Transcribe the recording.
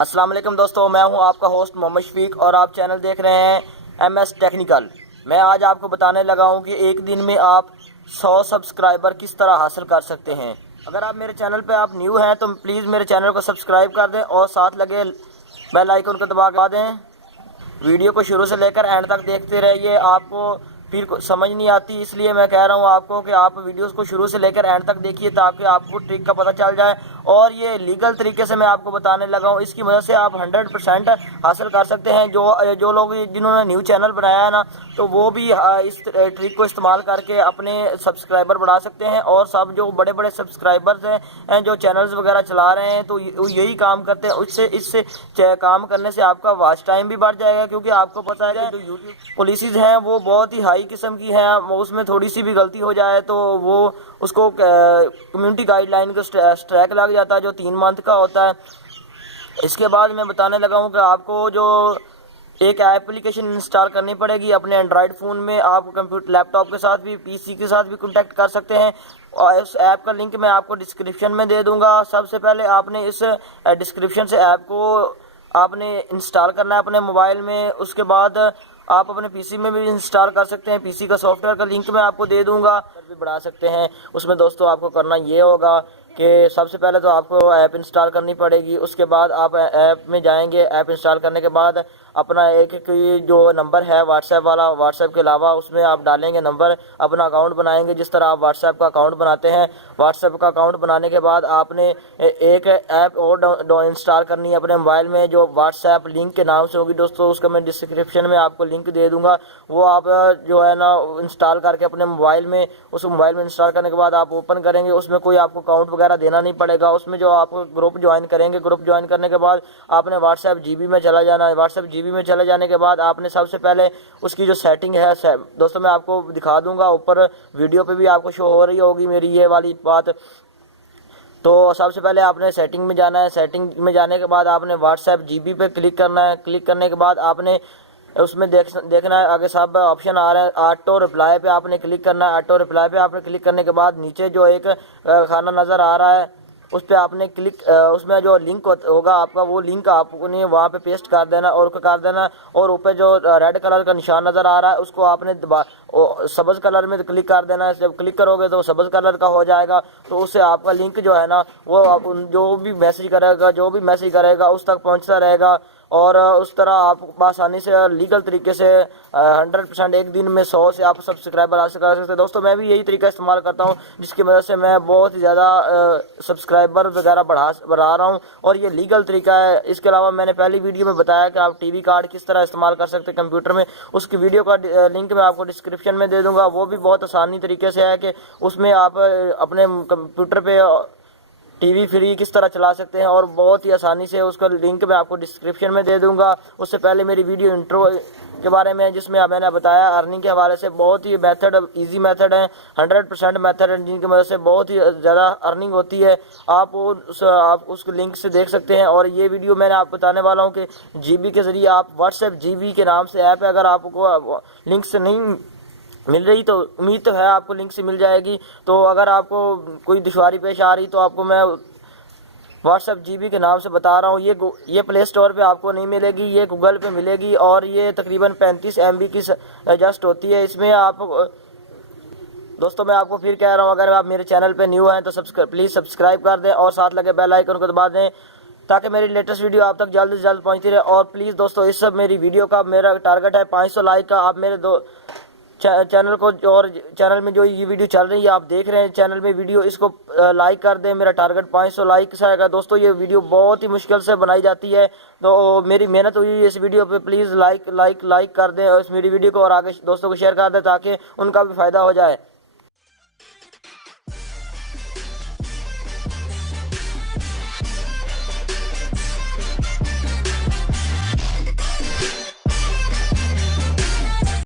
अस्सलाम वालेकुम दोस्तों, मैं हूं आपका होस्ट मोहम्मद शफीक और आप चैनल देख रहे हैं MS टेक्निकल। मैं आज आपको बताने लगा हूं कि एक दिन में आप 100 सब्सक्राइबर किस तरह हासिल कर सकते हैं। अगर आप मेरे चैनल पे आप न्यू हैं तो प्लीज़ मेरे चैनल को सब्सक्राइब कर दें और साथ लगे बेल आइकन को दबा दें। वीडियो को शुरू से लेकर एंड तक देखते रहिए, आपको फिर समझ नहीं आती, इसलिए मैं कह रहा हूँ आपको कि आप वीडियोस को शुरू से लेकर एंड तक देखिए ताकि आपको ट्रिक का पता चल जाए। और ये लीगल तरीके से मैं आपको बताने लगा हूँ, इसकी वजह से आप 100% हासिल कर सकते हैं। जो लोग जिन्होंने न्यू चैनल बनाया है ना, तो वो भी इस ट्रिक को इस्तेमाल करके अपने सब्सक्राइबर बढ़ा सकते हैं। और सब जो बड़े बड़े सब्सक्राइबर्स हैं जो चैनल्स वगैरह चला रहे हैं, तो यही काम करते हैं। इससे काम करने से आपका वॉच टाइम भी बढ़ जाएगा, क्योंकि आपको पता है जो यूट्यूब पॉलिसीज़ हैं वो बहुत ही हाई किस्म की हैं। उसमें थोड़ी सी भी गलती हो जाए तो वो उसको कम्युनिटी गाइडलाइन का स्ट्राइक लग जाता है, जो 3 मंथ का होता है। इसके बाद मैं बताने लगा हूँ कि आपको जो एक एप्लीकेशन इंस्टॉल करनी पड़ेगी अपने एंड्रॉयड फ़ोन में। आप कंप्यूटर लैपटॉप के साथ भी PC के साथ भी कॉन्टैक्ट कर सकते हैं, और उस ऐप का लिंक मैं आपको डिस्क्रिप्शन में दे दूंगा। सबसे पहले आपने इस डिस्क्रिप्शन से ऐप को आपने इंस्टॉल करना है अपने मोबाइल में। उसके बाद आप अपने PC में भी इंस्टॉल कर सकते हैं। PC का सॉफ्टवेयर का लिंक मैं आपको दे दूंगा, भी बढ़ा सकते हैं। उसमें दोस्तों आपको करना ये होगा कि सबसे पहले तो आपको ऐप इंस्टॉल करनी पड़ेगी। उसके बाद आप ऐप में जाएंगे। ऐप इंस्टॉल करने के बाद अपना एक जो नंबर है व्हाट्सएप वाला, व्हाट्सएप के अलावा उसमें आप डालेंगे नंबर, अपना अकाउंट बनाएंगे जिस तरह आप व्हाट्सएप का अकाउंट बनाते हैं। व्हाट्सएप का अकाउंट बनाने के बाद आपने एक ऐप और इंस्टॉल करनी है अपने मोबाइल में, जो व्हाट्सएप लिंक के नाम से होगी दोस्तों। उसका मैं डिस्क्रिप्शन में आपको लिंक दे दूंगा। वो आप जो है ना इंस्टॉल करके अपने मोबाइल में, उस मोबाइल में इंस्टॉल करने के बाद आप ओपन करेंगे। उसमें कोई आपको अकाउंट वगैरह देना नहीं पड़ेगा। उसमें जो आप ग्रुप ज्वाइन करेंगे, ग्रुप ज्वाइन करने के बाद आपने व्हाट्सएप GB में चला जाना है। व्हाट्सएप GB में चले जाने के बाद आपने सबसे पहले उसकी जो सेटिंग है दोस्तों मैं आपको दिखा दूंगा, ऊपर वीडियो पे भी आपको शो हो रही होगी मेरी ये वाली बात। तो सबसे पहले आपने सेटिंग में जाना है। सेटिंग में जाने के बाद आपने व्हाट्सएप GB पे क्लिक करना है। क्लिक करने के बाद आपने उसमें देखना है आगे सब ऑप्शन आ रहे हैं। ऑटो रिप्लाई पे आपने क्लिक करना है। ऑटो रिप्लाई पे आपने क्लिक करने के बाद नीचे जो एक खाना नज़र आ रहा है उस पर आपने क्लिक, उसमें जो लिंक होगा आपका, वो लिंक आपने वहाँ पे पेस्ट कर देना और कर देना। और ऊपर जो रेड कलर का निशान नज़र आ रहा है उसको आपने सब्ज़ कलर में क्लिक कर देना है। जब क्लिक करोगे तो सब्ज़ कलर का हो जाएगा, तो उससे आपका लिंक जो है ना वो जो भी मैसेज करेगा उस तक पहुँचता रहेगा। और उस तरह आप आसानी से लीगल तरीके से 100% एक दिन में 100 से आप सब्सक्राइबर हासिल कर सकते हैं। दोस्तों मैं भी यही तरीका इस्तेमाल करता हूं, जिसकी वजह से मैं बहुत ही ज़्यादा सब्सक्राइबर वगैरह बढ़ा रहा हूं, और ये लीगल तरीका है। इसके अलावा मैंने पहली वीडियो में बताया कि आप TV कार्ड किस तरह इस्तेमाल कर सकते हैं कंप्यूटर में। उसकी वीडियो का लिंक मैं आपको डिस्क्रिप्शन में दे दूँगा। वो भी बहुत आसानी तरीके से है कि उसमें आप अपने कंप्यूटर पर TV फ्री किस तरह चला सकते हैं, और बहुत ही आसानी से उसका लिंक मैं आपको डिस्क्रिप्शन में दे दूंगा। उससे पहले मेरी वीडियो इंट्रो के बारे में जिसमें मैंने बताया अर्निंग के हवाले से, बहुत ही इजी मेथड है, 100% मेथड है, जिनकी वजह से बहुत ही ज़्यादा अर्निंग होती है। आप उस लिंक से देख सकते हैं। और ये वीडियो मैंने आपको बताने वाला हूँ कि GB के ज़रिए आप व्हाट्सएप GB के नाम से ऐप है, अगर आपको लिंक से नहीं मिल रही तो उम्मीद तो है आपको लिंक से मिल जाएगी। तो अगर आपको कोई दुश्वारी पेश आ रही तो आपको मैं व्हाट्सएप GB के नाम से बता रहा हूँ। ये प्ले स्टोर पे आपको नहीं मिलेगी, ये गूगल पे मिलेगी, और ये तकरीबन 35 MB की जस्ट होती है। इसमें आप दोस्तों मैं आपको फिर कह रहा हूँ, अगर आप मेरे चैनल पे न्यू हैं तो प्लीज़ सब्सक्राइब कर दें और साथ लगे बेल आइकन को दबा दें, ताकि मेरी लेटेस्ट वीडियो आप तक जल्द से जल्द पहुँचती रहे। और प्लीज़ दोस्तों इस सब मेरी वीडियो का मेरा टारगेट है 500 लाइक का। आप मेरे चैनल को, और चैनल में जो ये वीडियो चल रही है आप देख रहे हैं चैनल में वीडियो, इसको लाइक कर दें। मेरा टारगेट 500 लाइक से आएगा। दोस्तों ये वीडियो बहुत ही मुश्किल से बनाई जाती है, तो मेरी मेहनत हुई है इस वीडियो पे। प्लीज़ लाइक कर दें और इस मेरी वीडियो को और आगे दोस्तों को शेयर कर दें ताकि उनका भी फ़ायदा हो जाए।